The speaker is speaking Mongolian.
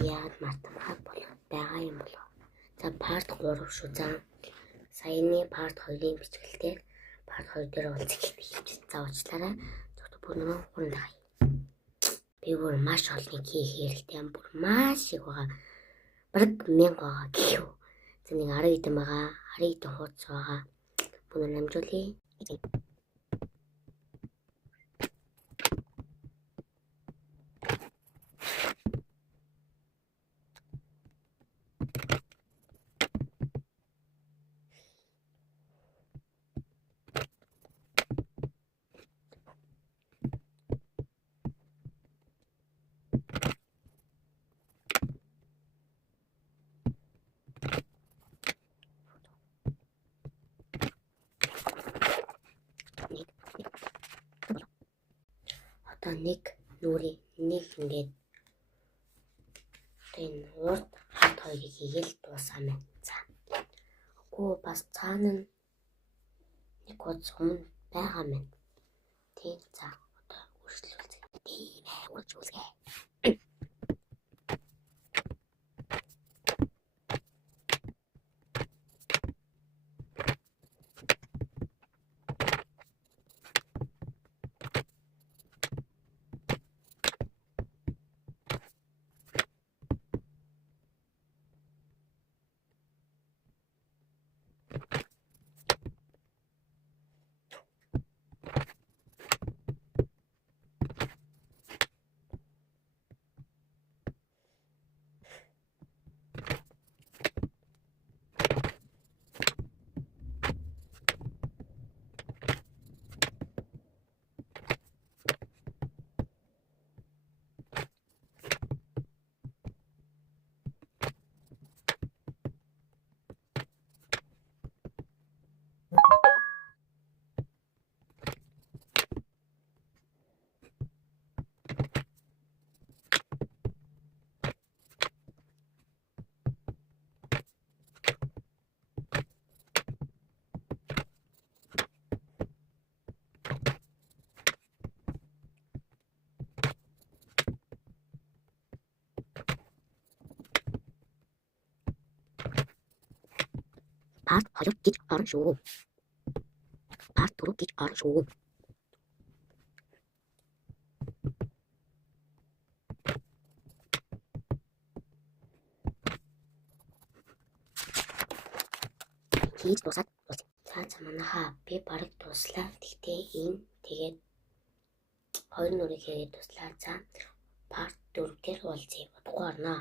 яагаад мартамхай болох байгаа юм болов. За part 3 шүү. За саяны part 2-ын бичгэлээр part 2 дээр уулзах хэлчихсэн. За уучлаарай. Зөвхөн бүр нөгөө хундаа. Би бүр маш олныг хийх хэрэгтэй. Бүр маш их байгаа. Бараг 1000 байгаа гэх юм. За нэг 10 хэдэн байгаа. 10 хэдэн хуудас байгаа. Бүр намжуулъя. Одоо нэг нүрийн нэг ингээд энэ урд хат хоёрыг хийгээл дуусаа мэн. За. Гүү бас цаана нэг удаа өмнө байгаа мэн. Тийм за одоо үргэлжлүүлцгээе. Тийм ээ үргэлжлүүлцгээе. Part 2 гэж орно шүү. Part 4 гэж орно шүү. Хийж дуусаад дуусна. За манайхаа би бараг дуслаа. Тэгтээ энэ тэгээд хоёр нүрийг хийгээд дуслаа. За part 4 дээр уулзъя. Удахгүй орно.